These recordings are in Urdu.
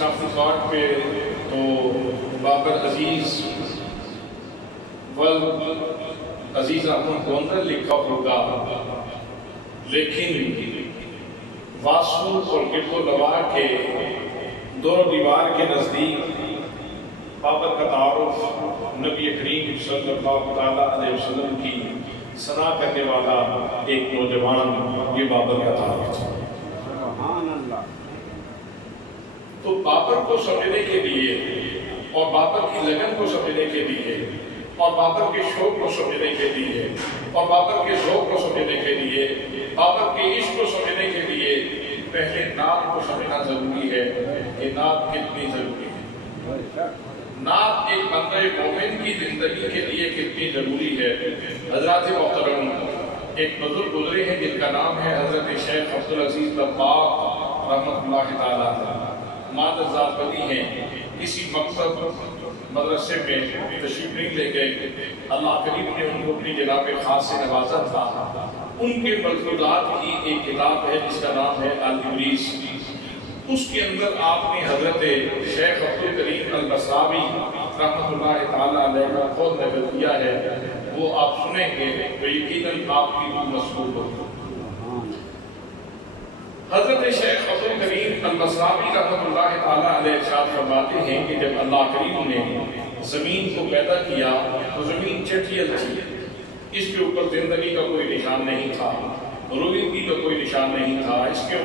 شناختی کارڈ پہ تو بابر عزیز عزیز احمد گوندر لکھا ہوگا، لیکن واسو اور گرد و نواح کے دونوں دیوار کے نزدیک بابر کا تعارف نبی کریم صلی اللہ علیہ وسلم کی ثنا کرنے والا ایک نوجوان یہ بابر کا تعارف تھا۔ تو بابر کو سمجھنے کے لیے اور بابر کی لگن کو سمجھنے کے لیے اور بابر کے شوق کو سمجھنے کے لیے اور بابر کے ذوق کو سمجھنے کے لیے بابر کے عشق کو سمجھنے کے لیے پہلے نعت کو سمجھنا ضروری ہے کہ نعت کتنی ضروری ہے، نعت ایک بندہ مومن کی زندگی کے لیے کتنی ضروری ہے۔ حضرات محترم، ایک بزرگ گزرے ہیں جن کا نام ہے حضرت شیخ عبدالعزیز دباغ رحمۃ اللہ تعالیٰ، مادرزاد بنی ہیں، کسی مقصد مدرسے میں تشریف نہیں لے گئے، اللہ کریم نے ان کو اپنی جناب خاص سے نوازا تھا۔ ان کے ملفوظات کی ایک کتاب ہے جس کا نام ہے الابریز، اس کے اندر آپ نے حضرت شیخ عبدالکریم البصراوی رحمۃ اللہ تعالیٰ علیہ کا خود نقل کیا ہے، وہ آپ سنیں گے تو یقیناً آپ کی روح مسرور ہوگی۔ حضرت شیخ عبدالکریم البصراوی رحمۃ اللہ تعالیٰ علیہ ارشاد فرماتے ہیں کہ جب اللہ کریم نے زمین کو پیدا کیا تو زمین چٹیل تھی، اس کے اوپر زندگی کا کوئی نشان نہیں تھا، روئندگی کا کوئی نشان نہیں تھا، اس کے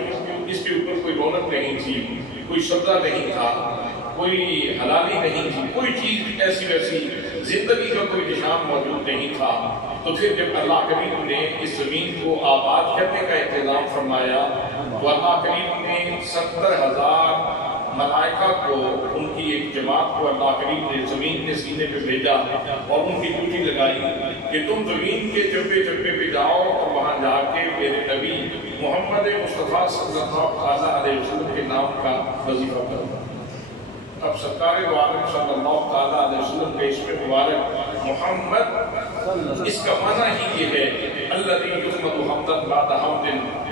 اوپر کوئی رونق نہیں تھی، کوئی سبزہ نہیں تھا، کوئی حلالی نہیں تھی، کوئی چیز ایسی ویسی زندگی کا کوئی نشان موجود نہیں تھا۔ تو پھر جب اللہ کریم نے اس زمین کو آباد کرنے کا انتظام فرمایا تو اللہ کریم نے 70,000 ملائکہ کو، ان کی ایک جماعت کو اللہ کریم نے زمین کے سینے پہ بھیجا اور ان کی ڈیوٹی لگائی کہ تم زمین کے چپے چپے پہ جاؤ اور وہاں جا کے میرے نبی محمد مصطفیٰ صلی اللہ علیہ وسلم کے نام کا وظیفہ کرو۔ اب سرکار عالم صلی اللہ علیہ وسلم کے اسم مبارک محمد، اس کا معنی ہی یہ ہے الذی یحمد حمدا بعد حمد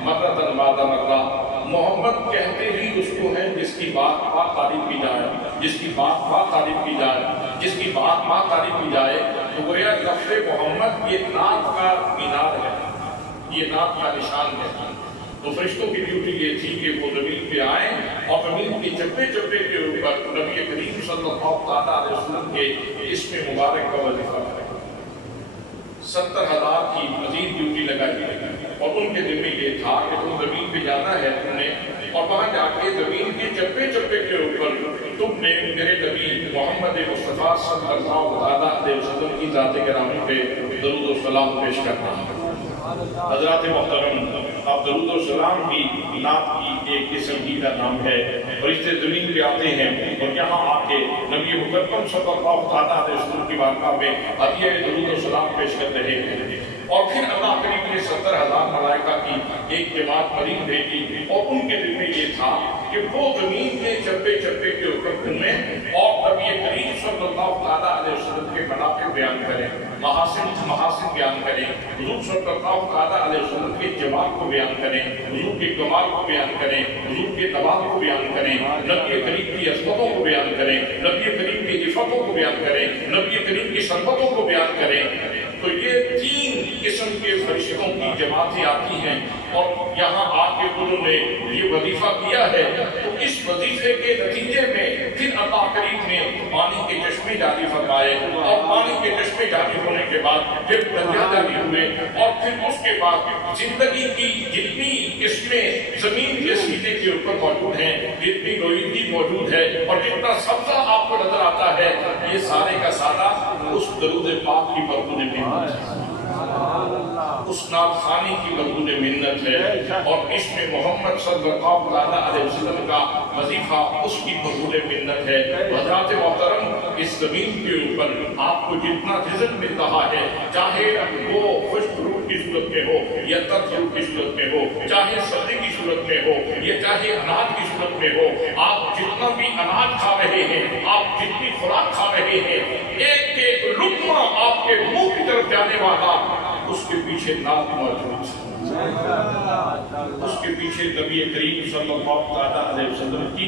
مرۃ بعد مرہ، محمد کہتے ہی اس کو ہے جس کی بات تعریف کی جائے، جس کی بات تعریف کی جائے، جس کی بات تعریف کی جائے۔ تو گویا لفظ محمد یہ نعت کا مینار ہے، یہ نعت کا نشان ہے۔ تو فرشتوں کی ڈیوٹی یہ تھی کہ وہ زمین پہ آئیں اور زمین کی چپے چپے کے اوپر نبی کریم صلی اللہ علیہ وسلم کے اسم مبارک کا وظیفہ کریں۔ 70,000 کی مزید ڈیوٹی لگائی گئی اور ان کے ذمہ یہ تھا کہ تم زمین پہ جانا ہے تم نے، اور وہاں جا کے زمین کے چپے چپے کے اوپر تم نے میرے نبی محمد مصطفیٰ صلی اللہ علیہ وسلم کی ذات گرامی پہ درود و سلام پیش کرنا ہے۔ حضرات محترم، اب درود و سلام بھی نعت کی ایک قسم ہی کا نام ہے۔ فرشتے زمین پہ آتے ہیں اور یہاں آ کے نبی مکرم صلی اللہ علیہ وسلم کی بارگاہ میں عطیہ درود و سلام پیش کر رہے ہیں، اور پھر اللہ کریم نے 70,000 ملائکہ کی ایک جماعت مریض بھیجی اور ان کے دل میں یہ تھا کہ وہ زمین کے چپے چپے کے اوپر گھومیں اور نبی کریم صلی اللہ علیہ وسلم کے مناقب بیان کریں، محاسن بیان کریں، حضور صلی اللہ علیہ وسلم کے جمال کو بیان کریں، حضور کے کمال کو بیان کریں، حضور کے نواز کو بیان کریں، نبی کریم کی عظمتوں کو بیان کریں، نبی کریم کی عفتوں کو بیان کریں، نبی کریم کی سربتوں کو بیان کریں۔ تو یہ 3 قسم کے فرشتوں کی جماعتیں آتی ہیں اور یہاں آ کے انہوں نے یہ وظیفہ کیا ہے۔ تو اس وظیفے کے نتیجے میں پھر اللہ کریم نے پانی کے چشمے جاری فرمائے اور پانی کے چشمے جاری ہونے کے بعد پھر دریا جاری ہوئے، اور پھر اس کے بعد زندگی کی جتنی قسمیں زمین کے سینے کے اوپر موجود ہیں، جتنی روئندگی موجود ہے اور جتنا سبزہ آپ کو نظر آتا ہے، یہ سارے کا سارا اس درود پاک کی برکت میں اس نعت خوانی کی مضمون منت ہے، اور اسم محمد صلی اللہ علیہ وسلم کا وظیفہ اس کی مضمون منت ہے۔ حضرات محترم، اس زمین کے اوپر آپ کو جتنا رزق مل رہا ہے، چاہے وہ خشک روح کی صورت میں ہو یا ترک روح کی صورت میں ہو، چاہے سبزی کی صورت میں ہو یا چاہے اناج کی صورت میں ہو، آپ جتنا بھی اناج کھا رہے ہیں، آپ جتنی خوراک کھا رہے ہیں، ایک ایک لقمہ آپ کے منہ کی طرف جانے والا اس کے پیچھے نعت موجود ہے، اس کے پیچھے نبی کریم صلی اللہ علیہ وسلم کی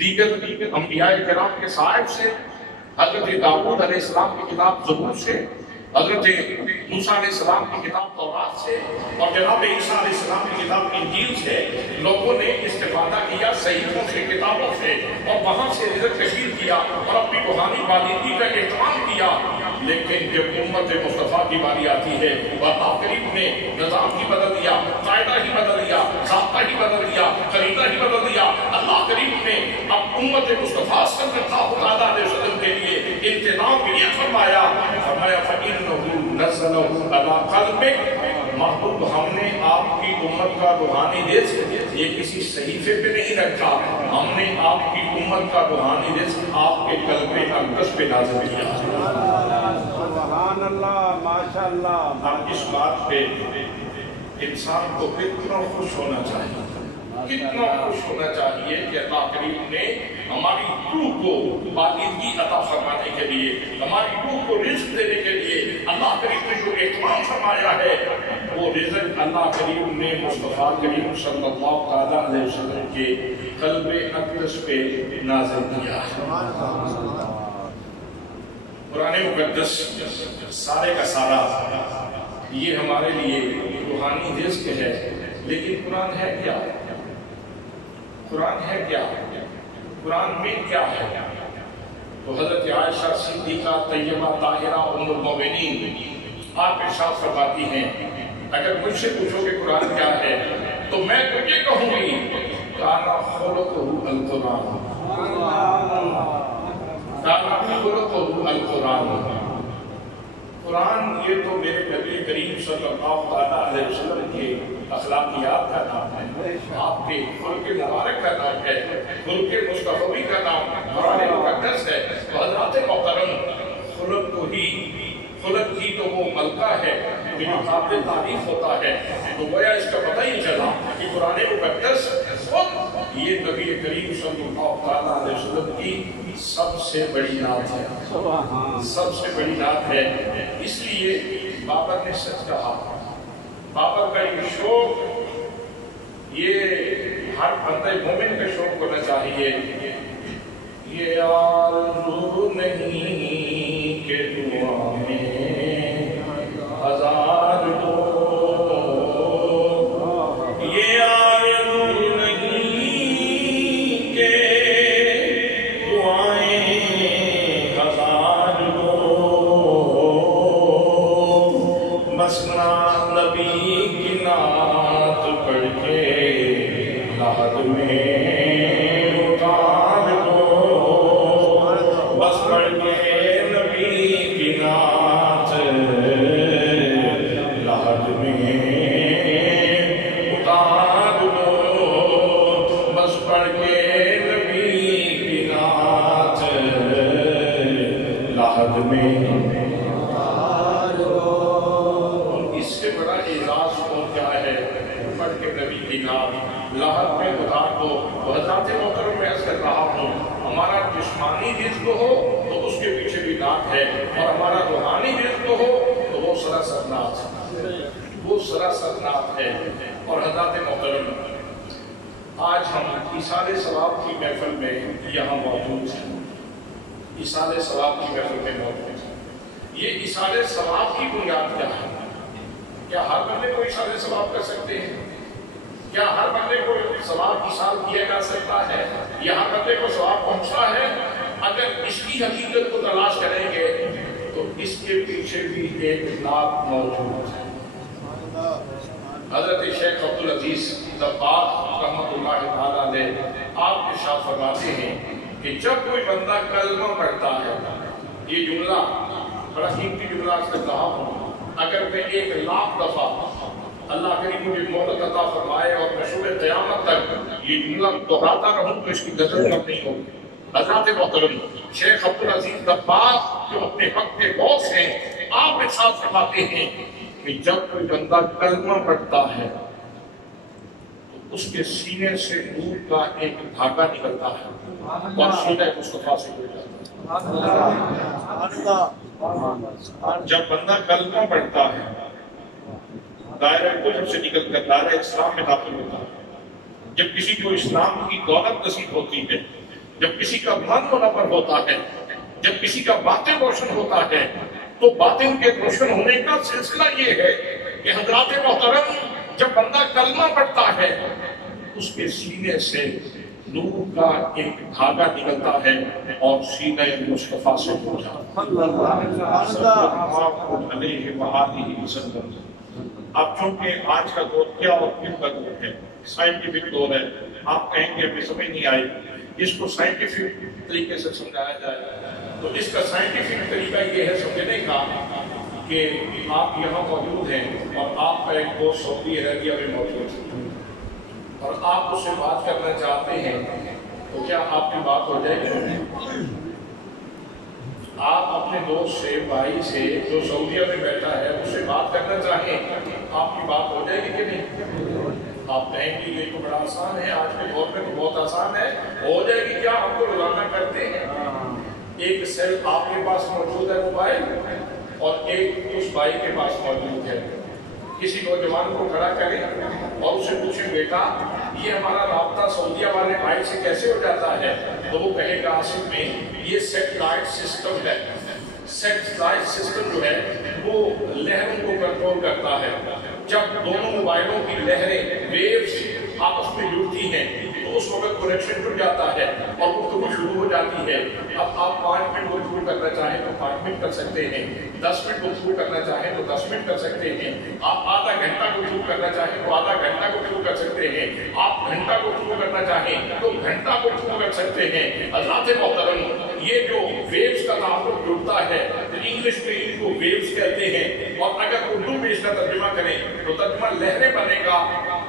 دیگر انبیاء کرام کے صاحب سے، حضرت داؤد علیہ السلام کی کتاب زبور سے، حضرت موسیٰ علیہ السلام کی کتاب تورات سے، اور جناب عیسیٰ علیہ السلام کی کتاب انجیل سے لوگوں نے استفادہ کیا، صحیفوں سے، کتابوں سے، اور وہاں سے رزق کشیر کیا اور اپنی روحانی بالندگی کا اہتمام کیا۔ لیکن جب امت مصطفیٰ کی باری آتی ہے اور آخرین نے نظام ہی بدل دیا، قاعدہ ہی بدل دیا، ضابطہ ہی بدل دیا، طریقہ ہی بدل دیا، اللہ کریم نے اب امت مصطفیٰ صلی اللہ علیہ وسلم کے لیے انتظام کے لیے فرمایا فَإِنَّهُ نَزَّلَهُ عَلَىٰ قَلْبِكَ، محبوب ہم نے آپ کی امت کا روحانی رزق یہ کسی صحیفے پہ نہیں رکھا، ہم نے آپ کی امت کا روحانی رزق آپ کے قلب اقدس پہ نازل کیا۔ سبحان اللہ، ماشاء اللہ۔ اب اس بات پہ انسان کو کتنا خوش ہونا چاہیے، کتنا خوش ہونا چاہیے کہ اللہ کریم نے ہماری روح کو بالندگی عطا فرمانے کے لیے، ہماری روح کو رزق دینے کے لیے اللہ کریم نے جو اہتمام فرمایا ہے، وہ رزق اللہ کریم نے مصطفیٰ کریم صلی اللہ علیہ وسلم کے قلب اقدس پہ نازل کیا۔ قرآن مقدس سارے کا سارا یہ ہمارے لیے روحانی رزق ہے، لیکن قرآن ہے کیا؟ قرآن ہے کیا؟ قرآن میں کیا ہے؟ تو حضرت عائشہ صدیقہ طیبہ طاہرہ ام المؤمنین آپ ارشاد فرماتی ہیں، اگر مجھ سے پوچھو کہ قرآن کیا ہے تو میں تو یہ کہوں گی کانا خلقہ القرآن، کانا خلقہ القرآن۔ قرآن یہ تو میرے نبی کریم صلی اللہ علیہ وسلم کے اخلاقیات کا نام ہے، آپ کے خلق مبارک کا نام ہے، خلق مصطفی کا نام قرآن مقدس ہے۔ تو حضرات محترم، خلق ہی تو وہ ملکہ ہے کہ جو قابل تعریف ہوتا ہے، تو گویا اس کا پتہ ہی چلا کہ قرآن مقدس خود یہ نبی کریم صلی اللہ علیہ وسلم کی سب سے بڑی نعت ہے، سب سے بڑی نعت ہے۔ اس لیے بابر نے سچ کہا، بابر کا یہ شوق یہ ہر بندہ مومن کا شوق ہونا چاہیے، یہ آرزو نہیں کہ دعائیں ہزار دو، یہ آرزو نہیں کہ دعائیں ہزار دو، مسنا نبی کی نعت پڑھ کے لحد میں اتار دو، بس پڑھ کے نبی کی نعت لحد میں اتار دو، بس پڑھ کے نبی کی نعت لحد میں اتار دو۔ اس سے بڑا اعزاز اور کیا ہے، پڑھ کے نبی کی نعت لحد میں اتار دو۔ حضرات محترم میں عرض کر رہا ہوں، ہمارا جسمانی رزق ہو تو اس کے پیچھے بھی نعت ہے، اور ہمارا روحانی رزق ہو تو وہ سراسر نعت ہے، وہ سراسر نعت ہے۔ اور حضرات محترم، آج ہم ایصال ثواب کی محفل میں یہاں موجود ہیں، ایصال ثواب کی محفل میں موجود ہیں۔ یہ ایصال ثواب کی بنیاد کیا ہے؟ کیا ہر بندے کو ایصال ثواب کر سکتے ہیں؟ کیا ہر بندے کو ثواب ایصال کیا جا سکتا ہے؟ یا ہر بندے کو ثواب پہنچتا ہے؟ اگر اس کی حقیقت کو تلاش کریں گے تو اس کے پیچھے بھی ایک نعت موجود ہے۔ حضرت شیخ عبدالعزیز دباغ رحمۃ اللہ تعالیٰ علیہ آپ ارشاد فرماتے ہیں کہ جب کوئی بندہ کلمہ پڑھتا ہے، یہ جملہ بڑا قیمتی جملہ عرض کر رہا ہوں، اگر میں 1,00,000 دفعہ اللہ کریم مجھے مہلت عطا فرمائے اور میں شب قیامت تک یہ جملہ دہراتا رہوں تو اس کی قدر کم نہیں ہوگی۔ حضرات محترم، شیخ عبدالعزیز دباغ جو اپنے وقت کے غوث ہیں، آپ ارشاد فرماتے ہیں کہ جب کوئی بندہ کلمہ پڑھتا ہے تو اس کے سینے سے نور کا ایک دھاگا نکلتا ہے اور سینہ مصطفیٰ سے جڑ جاتا ہے۔ جب بندہ کلمہ پڑھتا ہے، دائرہ کفر سے نکل کر دائرہ اسلام میں داخل ہوتا ہے۔ جب کسی کو اسلام کی دولت نصیب ہوتی ہے جب کسی کا من منور ہوتا ہے، جب کسی کا باطن روشن ہوتا ہے، تو باطن کے روشن ہونے کا سلسلہ یہ ہے کہ حضرات محترم جب بندہ کلمہ پڑھتا ہے اس کے سینے سے نور کا ایک دھاگا نکلتا ہے اور سینہ مصطفیٰ سے ہو جاتا ہے۔ اب چونکہ آج کا دور کیا اور کن کا دور ہے، سائنٹیفک دور ہے، آپ کہیں گے ہمیں سمجھ نہیں آئی، اس کو سائنٹیفک طریقے سے سمجھایا جائے تو اس کا سائنٹیفک طریقہ یہ ہے سمجھنے کا کہ آپ یہاں موجود ہیں اور آپ کا ایک دوست سعودی عربیہ میں موجود ہے اور آپ اس سے بات کرنا چاہتے ہیں تو کیا آپ کی بات ہو جائے گی؟ آپ اپنے دوست سے، بھائی سے جو سعودیہ میں بیٹھا ہے اس سے بات کرنا چاہیں آپ کی بات ہو جائے گی کہ نہیں؟ آپ کہیں گے یہ تو بڑا آسان ہے، آج کے دور میں تو بہت آسان ہے، ہو جائے گی کیا؟ ہم تو روزانہ کرتے ہیں۔ ایک سیل آپ کے پاس موجود ہے موبائل اور ایک اس بھائی کے پاس موجود ہے، کسی نوجوان کو کھڑا کریں اور اسے پوچھیں بیٹا یہ ہمارا رابطہ سعودیہ والے بھائی سے کیسے ہو جاتا ہے؟ تو وہ کہے گا آصف میں یہ سیٹلائٹ سسٹم ہے۔ سیٹلائٹ سسٹم جو ہے وہ لہروں کو کنٹرول کرتا ہے، جب دونوں موبائلوں کی لہریں ویوز آپس میں جڑتی ہیں تو اس وقت کنیکشن ٹوٹ جاتا ہے اور گفتگو شروع ہو جاتی ہے۔ اب آپ 5 منٹ گفتگو کرنا چاہیں تو 5 منٹ کر سکتے ہیں، 10 منٹ گفتگو کرنا چاہیں تو 10 منٹ کر سکتے ہیں، آپ آدھا گھنٹہ گفتگو کرنا چاہیں تو آدھا گھنٹہ گفتگو کر سکتے ہیں، آپ گھنٹہ گفتگو کرنا چاہیں تو گھنٹہ گفتگو کر سکتے ہیں۔ حضرات محترم یہ جو ویوز کا تعلق جڑتا ہے انگلش میں ان کو ویوز کہتے ہیں، اور اگر اردو میں اس کا ترجمہ کریں تو ترجمہ لہریں بنے گا،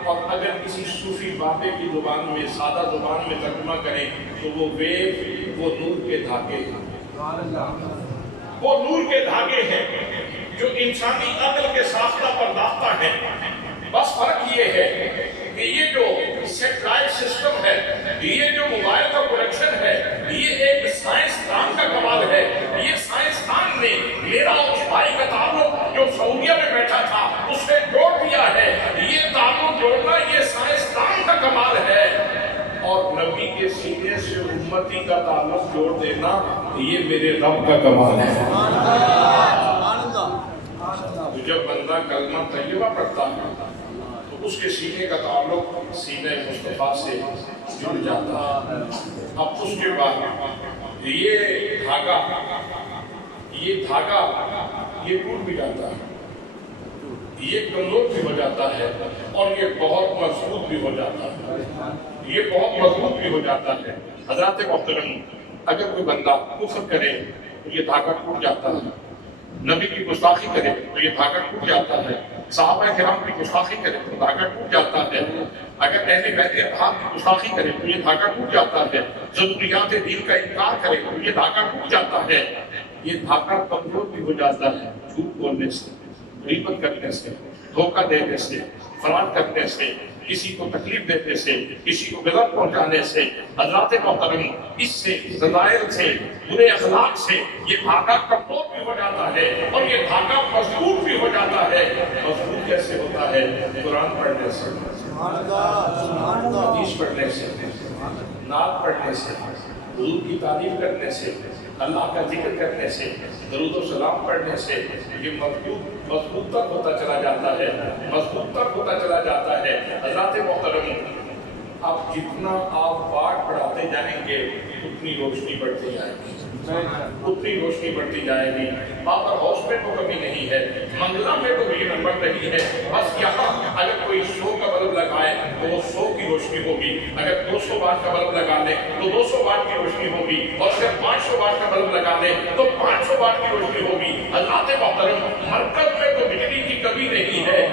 اور اگر کسی صوفی بابے کی زبان میں سادہ زبان میں ترجمہ کریں تو وہ ویو وہ نور کے دھاگے ہیں، وہ نور کے دھاگے ہیں جو انسانی عقل کے ساختہ پرداختہ ہیں۔ بس فرق یہ ہے کہ یہ جو سیٹلائٹ سسٹم ہے، یہ جو موبائل کا کنیکشن ہے، یہ ایک سائنسدان کا کمال ہے۔ یہ سائنسدان نے میرا اس بھائی کا تعلق جو سعودیہ میں بیٹھا تھا اس سے جوڑ دیا ہے۔ یہ تعلق جوڑنا یہ سائنسدان کا کمال ہے، اور نبی کے سینے سے امتی کا تعلق جوڑ دینا یہ میرے رب کا کمال ہے۔ جب بندہ کلمہ طیبہ پڑھتا ہے تو اس کے سینے کا تعلق سینہ مصطفیٰ سے جڑ جاتا ہے۔ اب اس کے بعد یہ دھاگا یہ ٹوٹ بھی جاتا ہے، یہ کمزور بھی ہو جاتا ہے، اور یہ بہت مضبوط بھی ہو جاتا ہے، یہ بہت مضبوط بھی ہو جاتا ہے۔ حضرات محترم اگر کوئی بندہ کفر کرے تو یہ دھاگا ٹوٹ جاتا ہے، نبی کی گستاخی کرے تو یہ دھاگا ٹوٹ جاتا ہے، صحابہ کرام کی گستاخی کرے تو دھاگا ٹوٹ جاتا ہے، اگر اہل بیت اتحاد کی گستاخی کرے تو یہ دھاگا ٹوٹ جاتا ہے، ضروریات دین کا انکار کرے تو یہ دھاگا ٹوٹ جاتا ہے۔ یہ دھاگا کمزور بھی ہو جاتا ہے جھوٹ بولنے سے، غیبت کرنے سے، دھوکہ دینے سے، فرار کرنے سے، کسی کو تکلیف دینے سے، کسی کو غلط پہنچانے سے۔ حضرات محترم اس سے رذائل سے، برے اخلاق سے یہ دھاگا کمزور بھی ہو جاتا ہے اور یہ دھاگا مضبوط بھی ہو جاتا ہے۔ مضبوط کیسے ہوتا ہے؟ قرآن پڑھنے سے، حدیث پڑھنے سے، نعت پڑھنے سے، حضور کی تعریف کرنے سے، اللہ کا ذکر کرنے سے، درود و سلام پڑھنے سے یہ مضبوط تک ہوتا چلا جاتا ہے، مضبوط تک ہوتا چلا جاتا ہے۔ حضرات محترم اب جتنا آپ پاٹ پڑھاتے جائیں گے اتنی روشنی بڑھتی جائے گی، اتنی روشنی بڑھتی جائے گی۔ پاور ہاؤس میں تو کبھی نہیں ہے، منگلہ میں تو بھی نمبر نہیں ہے، بس یہاں اگر کوئی 100 کا بلب لگائے تو وہ 100 کی روشنی ہوگی، اگر 200 واٹ کا بلب لگا لیں تو 200 واٹ کی روشنی ہوگی، اور اگر 500 واٹ کا بلب لگا لیں تو 500 واٹ کی روشنی ہوگی۔ حضرات محترم مرکز میں تو بجلی کی کمی نہیں ہے،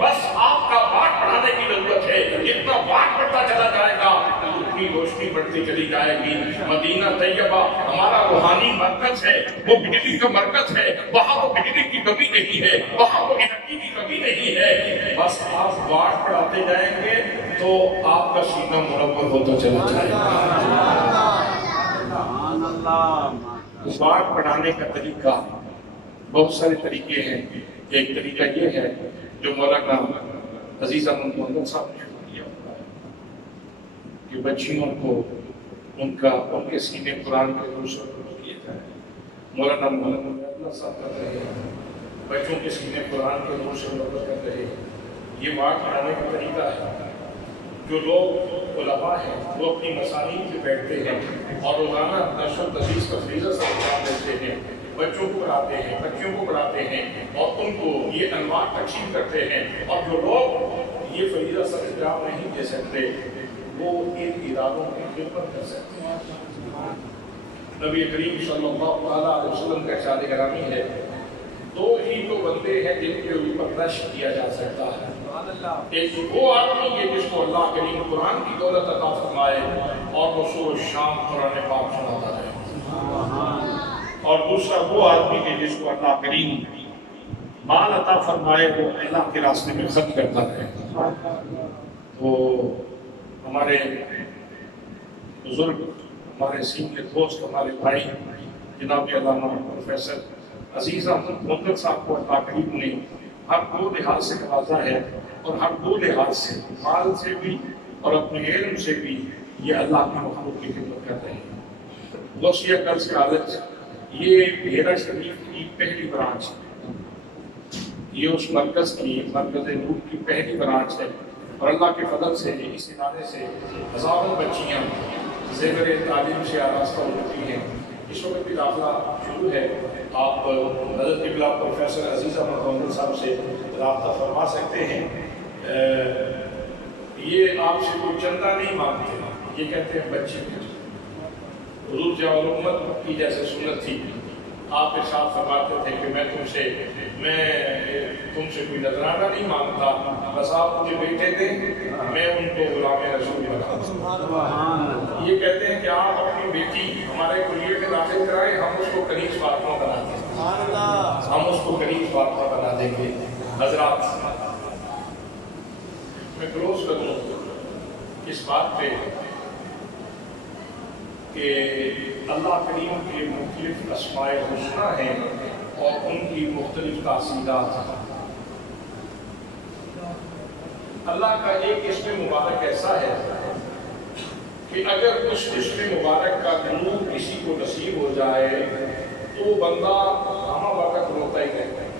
بس آپ کا واٹ بڑھانے کی ضرورت ہے، جتنا واٹ بڑھتا چلا جائے گا اتنی روشنی بڑھتی چلی جائے گی۔ مدینہ طیبہ ہمارا روحانی مرکز ہے، وہ بجلی کا مرکز ہے، وہاں وہ بجلی کی کمی نہیں ہے، وہاں وہ انرجی کی کمی نہیں ہے۔ بس آپ واٹ بڑھاتے جائیں گے تو آپ کا سینہ منور ہوتا چلا جائے گا۔ واٹ بڑھانے کا طریقہ بہت سارے طریقے ہیں۔ ایک طریقہ یہ ہے جو مولانا عزیز احمد محمد صاحب نے کہ بچیوں کو ان کے سینے قرآن کے نور سے کیے جائے. مولانا محمد صاحب کر رہے ہیں بچوں کے سینے قرآن کے نور سے منور کر رہے ہیں. یہ وعد پڑھانے کا طریقہ ہے. جو لوگ علماء ہیں وہ اپنی مسانید پہ بیٹھتے ہیں اور روزانہ نشر و تدریس کا فریضہ سے انجام دیتے ہیں. بچوں کو پڑھاتے ہیں, بچیوں کو پڑھاتے ہیں اور ان کو یہ انوار تقسیم کرتے ہیں. اور جو لوگ یہ فریضہ سر انجام نہیں دے سکتے وہ ان اداروں کی خدمت کر سکتے ہیں. نبی کریم صلی اللہ علیہ وسلم کا ارشاد گرامی ہے, دو ہی تو بندے ہیں جن کے اوپر نشر کیا جا سکتا ہے. ایک وہ آدمی ہے جس کو اللہ کریم قرآن کی دولت عطا فرمائے اور وہ صبح شام قرآن پاک سناتا ہے, اور دوسرا وہ آدمی ہے جس کو اللہ کریم مال عطا فرمائے وہ اللہ کے راستے میں خرچ کرتا ہے. تو ہمارے بزرگ, ہمارے سینئر دوست, ہمارے بھائی جناب علامہ پروفیسر عزیز احمد محمد صاحب کو اللہ کریم نے ہر دو لحاظ سے نوازا ہے, اور ہر دو لحاظ سے, مال سے بھی اور اپنے علم سے بھی یہ اللہ کی محبت کی خدمت کر رہے ہیں. غوثیہ گرلز کالج یہ بھیرا شریف کی پہلی برانچ ہے. یہ اس مرکز نور کی پہلی برانچ ہے, اور اللہ کے فضل سے اس ادارے سے ہزاروں بچیاں زیور تعلیم سے آراستہ ہوتی ہیں. اس وقت بھی داخلہ شروع ہے. آپ حضرت قبلہ پروفیسر عزیز احمد محمد صاحب سے رابطہ فرما سکتے ہیں. یہ آپ سے کوئی چندہ نہیں مانگتے, یہ کہتے ہیں بچے حضور ضیاء الامت کی جیسے سنت تھی. آپ ارشاد فرماتے تھے کہ میں تم سے کوئی نذرانہ نہیں مانگتا, بس آپ مجھے بیٹے دیں, میں ان کو غلام رسول بناتا. یہ کہتے ہیں کہ آپ اپنی بیٹی ہمارے کلیے میں داخل کرائیں, ہم اس کو کنیز فاطمہ بنا دیں گے, ہم اس کو کنیز فاطمہ بنا دیں گے. حضرات, میں کلوز کروں اس بات پہ کہ اللہ کریم کے مختلف اسماء حسنہ ہیں اور ان کی مختلف تاثیرات ہیں. اللہ کا ایک اسم مبارک ایسا ہے کہ اگر اس اسم مبارک کا نور کسی کو نصیب ہو جائے تو وہ بندہ ہمہ وقت روتا ہی رہتا ہے.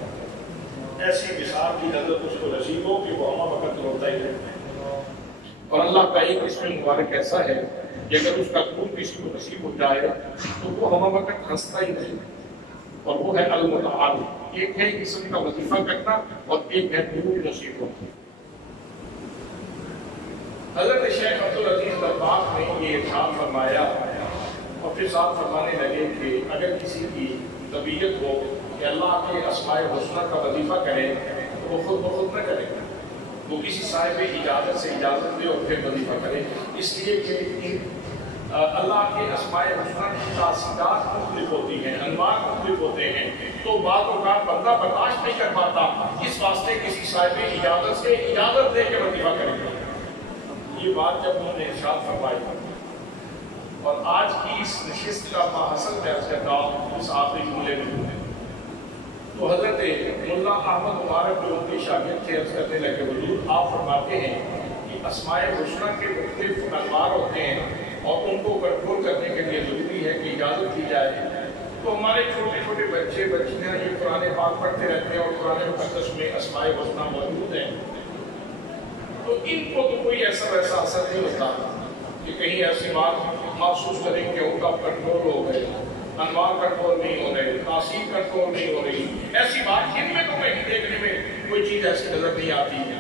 ایسی مثال کی حضرت اس کو نصیب ہو کہ وہ ہمہ وقت روتا ہی رہتا ہے. اور اللہ کا ایک اسم مبارک ایسا ہے کہ اگر اس کا نور کسی کو نصیب ہو جائے تو وہ ہمہ وقت ہنستا ہی رہے, اور وہ ہے المتعال. ایک ہے اسم کا وظیفہ کرنا اور ایک ہے نور نصیب ہونا. حضرت شیخ عبدالعزیز دباغ نے یہ ارشاد فرمایا اور پھر ساتھ فرمانے لگے کہ اگر کسی کی طبیعت ہو کہ اللہ کے اسماء حسنہ کا وظیفہ کرے تو وہ خود بخود نہ کرے, وہ کسی صاحب اجازت سے اجازت دے اور پھر وظیفہ کرے. اس لیے کہ اللہ کے اسماء حسنہ کی تاثیرات مختلف ہوتی ہیں, انوار مختلف ہوتے ہیں, تو بعض اوقات بندہ برداشت نہیں کر پاتا, اس واسطے کسی صاحب اجازت سے اجازت دے کے وظیفہ کرے گا. یہ بات جب انہوں نے ارشاد فرمائی اور آج کی اس نشست کا ماحصل درس کرتا ہوں اس آخری جملے میں, تو حضرت ملا احمد مبارک جو ان کے شاگرد تھے عرض کرنے لگے, حضور آپ فرماتے ہیں کہ اسماء حسنہ کے مختلف انوار ہوتے ہیں اور ان کو کنٹرول کرنے کے لیے ضروری ہے کہ اجازت دی جائے. تو ہمارے چھوٹے چھوٹے بچے بچیاں یہ قرآن پاک پڑھتے رہتے ہیں اور قرآن مقدس میں اسماء حسنہ موجود ہیں, تو ان کو تو کوئی ایسا ویسا اثر نہیں ہوتا کہ کہیں ایسی بات محسوس کریں کہ ان کا کنٹرول ہو گئے, انوار کنٹرول نہیں ہو رہے, تاثیر کنٹرول نہیں ہو رہی. ایسی بات ان میں تو کہیں دیکھنے میں کوئی چیز ایسی نظر نہیں آتی ہے.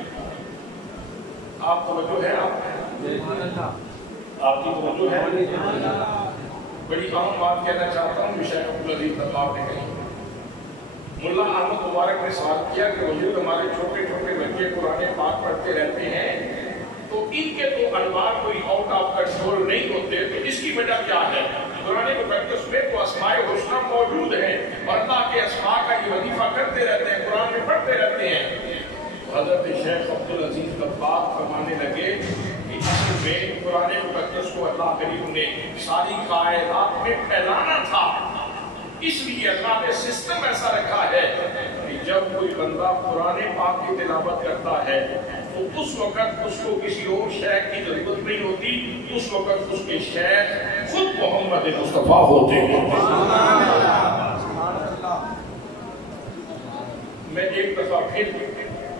آپ توجہ ہے, آپ کی توجہ ہے. بڑی اہم بات کہنا چاہتا ہوں, شیخ عبدالعزیز دباغ نے کہی. ملا احمد مبارک نے سوال کیا کہ حضور ہمارے چھوٹے چھوٹے بچے قرآن پاک پڑھتے رہتے ہیں تو ان کے تو انوار کوئی آؤٹ آف کنٹرول نہیں ہوتے, تو اس کی وجہ کیا ہے؟ قرآن مقدس میں تو اسماء حسنہ موجود ہیں اور اللہ کے اسماء کا یہ وظیفہ کرتے رہتے ہیں, قرآن میں پڑھتے رہتے ہیں. حضرت شیخ عبدالعزیز دباغ فرمانے لگے کہ اصل میں قرآن مقدس کو اللہ کریم نے ساری کائنات میں پھیلانا تھا, اس لیے اللہ نے سسٹم ایسا رکھا ہے کہ جب کوئی بندہ قرآن پاک کی تلاوت کرتا ہے تو اس وقت اس کو کسی اور شیخ کی ضرورت نہیں ہوتی، اس وقت اس کے شیخ خود محمد مصطفیٰ ہوتے ہیں۔ میں ایک دفعہ پھر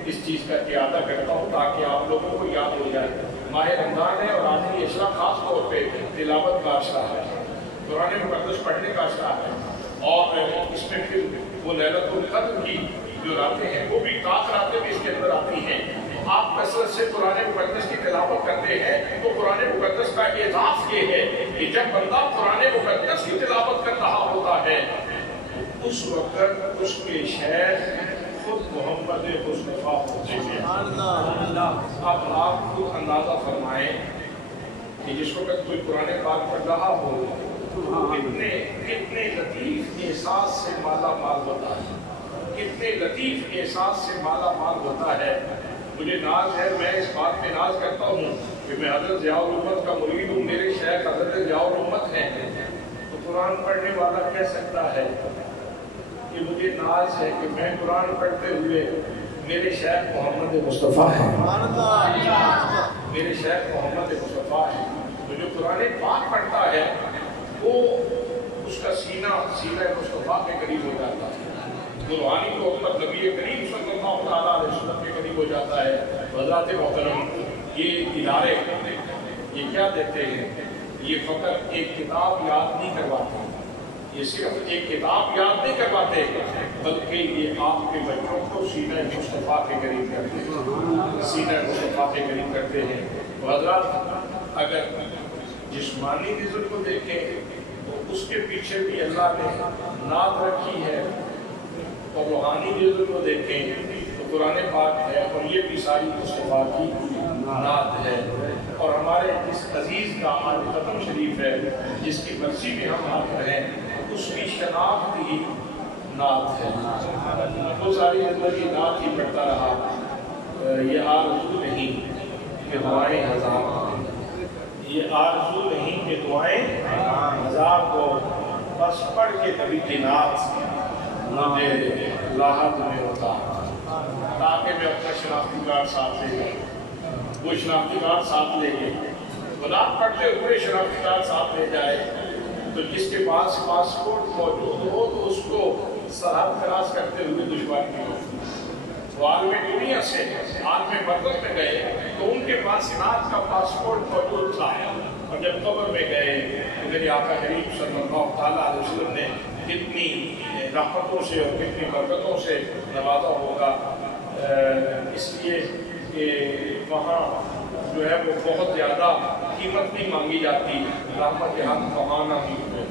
اس چیز کا اعادہ کرتا ہوں تاکہ آپ لوگوں کو یاد ہو جائے۔ ماہ رمضان ہے اور آج یہ اشرا خاص طور پہ تلاوت کا اشرا ہے، قرآن مقدس پڑھنے کا اشرا ہے، اور اس میں پھر وہ لیلۃ القدر کی جو راتیں ہیں وہ بھی خاص راتیں بھی اس کے اندر آتی ہیں۔ آپ کثرت سے قرآن مقدس کی تلاوت کرتے ہیں تو قرآن مقدس کا اعزاز یہ ہے کہ جب بندہ قرآن مقدس کی تلاوت کر رہا ہوتا ہے اس وقت اس کے شیخ خود محمد مصطفیٰ ہوتے ہیں۔ اب آپ خود اندازہ فرمائیں کہ جس وقت کوئی قرآن پاک پڑھ رہا ہو کتنے لطیف احساس سے مالا مال ہوتا ہے، کتنے لطیف احساس سے مالا مال ہوتا ہے۔ مجھے ناز ہے، میں اس بات پہ ناز کرتا ہوں کہ میں حضرت ضیاء الامت کا مرید ہوں، میرے شیخ حضرت ضیاء الامت ہیں، تو قرآن پڑھنے والا کہہ سکتا ہے کہ مجھے ناز ہے کہ میں قرآن پڑھتے ہوئے میرے شیخ محمد مصطفیٰ ہیں، میرے شیخ محمد مصطفیٰ ہیں۔ تو جو قرآن پاک پڑھتا ہے وہ اس کا سینہ مصطفیٰ کے قریب ہو جاتا ہے، روحانی طور پر نبی کریم صلی اللہ علیہ وسلم کے قریب ہو جاتا ہے۔ حضرات محترم، یہ ادارے یہ کیا دیتے ہیں؟ یہ فقط ایک کتاب یاد نہیں کرواتے، یہ صرف ایک کتاب یاد نہیں کرواتے بلکہ یہ آپ کے بچوں کو سینہ مصطفیٰ کے قریب کرتے ہیں، سینہ مصطفیٰ کے قریب کرتے ہیں۔ حضرات اگر جسمانی رزق کو دیکھیں تو اس کے پیچھے بھی اللہ نے نعت رکھی ہے، اور روحانی رزق کو دیکھیں تو قرآن پاک ہے، اور یہ بھی ساری مصطفیٰ کی نعت ہے۔ اور ہمارے اس عزیز کا آج ختم شریف ہے جس کی مرضی میں ہم حاضر ہیں، اس کی شناخت ہی نعت ہے۔ وہ ساری زندگی نعت ہی پڑھتا رہا۔ یہ آرزو نہیں کہ دعائیں ہزار، یہ آرزو نہیں کہ دعائیں ہزار کو، بس پڑھ کے نبی کی نعت مجھے لاحت میں ہوتا تاکہ میں اپنا شناختی کارڈ ساتھ لے جائے، وہ شناختی کارڈ ساتھ لے گئے، نعت پڑھتے ہوئے شناختی کارڈ ساتھ لے جائے تو جس کے پاس پاسپورٹ موجود ہو تو اس کو سرحد کراس کرتے ہوئے دشواری نہیں ہوتی۔ وہ عالم دنیا سے عالم برزخ میں گئے تو ان کے پاس نعت کا پاسپورٹ موجود تھا، اور جب قبر میں گئے تو میرے آقا کریم صلی اللہ علیہ وسلم نے کتنی رحمتوں سے اور کتنی برکتوں سے نوازا ہوگا، اس لیے کہ وہاں جو ہے وہ بہت زیادہ قیمت نہیں مانگی جاتی۔ رحمت حق بہانہ بھی ہوئے،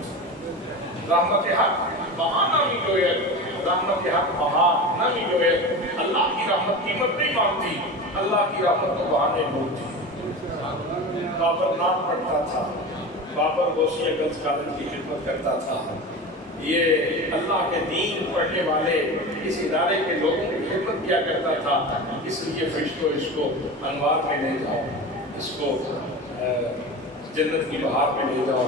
رحمت حق بہانہ بھی ہوئے، رحمت حق بہانہ بھی ہوئے۔ اللہ کی رحمت قیمت نہیں مانگتی، اللہ کی رحمت تو بہانے بولتی۔ بابر نعت پڑھتا تھا، بابر غوثی اگلز کالج کی خدمت کرتا تھا۔ یہ اللہ کے دین پڑھنے والے اس ادارے کے لوگوں کی خدمت کیا کرتا تھا، اس لیے فرشتوں اس کو انوار میں لے جاؤ، اس کو جنت کی بہار میں لے جاؤ۔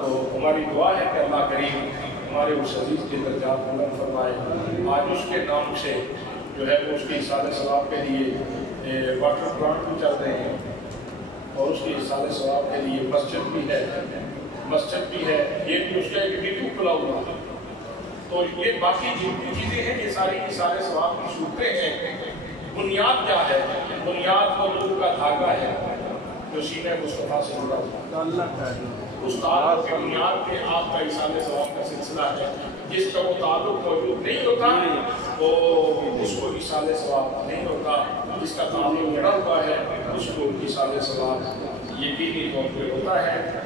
تو ہماری دعا ہے کہ اللہ کریم ہمارے اس عزیز کے درجات بلند فرمائے۔ آج اس کے نام سے جو ہے وہ اس کی اصالِ ثواب کے لیے واٹر پلانٹ بھی چل رہے ہیں، اور اس کی اصالِ ثواب کے لیے مسجد بھی ہے، یہ بھی اس کا ایک ڈیپو کھلا ہوا ہے۔ تو یہ باقی جتنی چیزیں ہیں یہ ساری اصالِ ثواب کی صورتیں ہیں۔ بنیاد کیا ہے؟ بنیاد وہ نور کا دھاگا ہے جو سینہ مصطفیٰ سے جڑا ہوا ہے۔ اس تعلق کی بنیاد پہ آپ کا اصالِ ثواب کا سلسلہ ہے۔ جس کا وہ تعلق موجود نہیں ہوتا وہ اس کو اصالِ ثواب نہیں ہوتا، جس کا تعلق جڑا ہوا ہے اس کو اصالِ ثواب یقینی طور پہ ہوتا ہے۔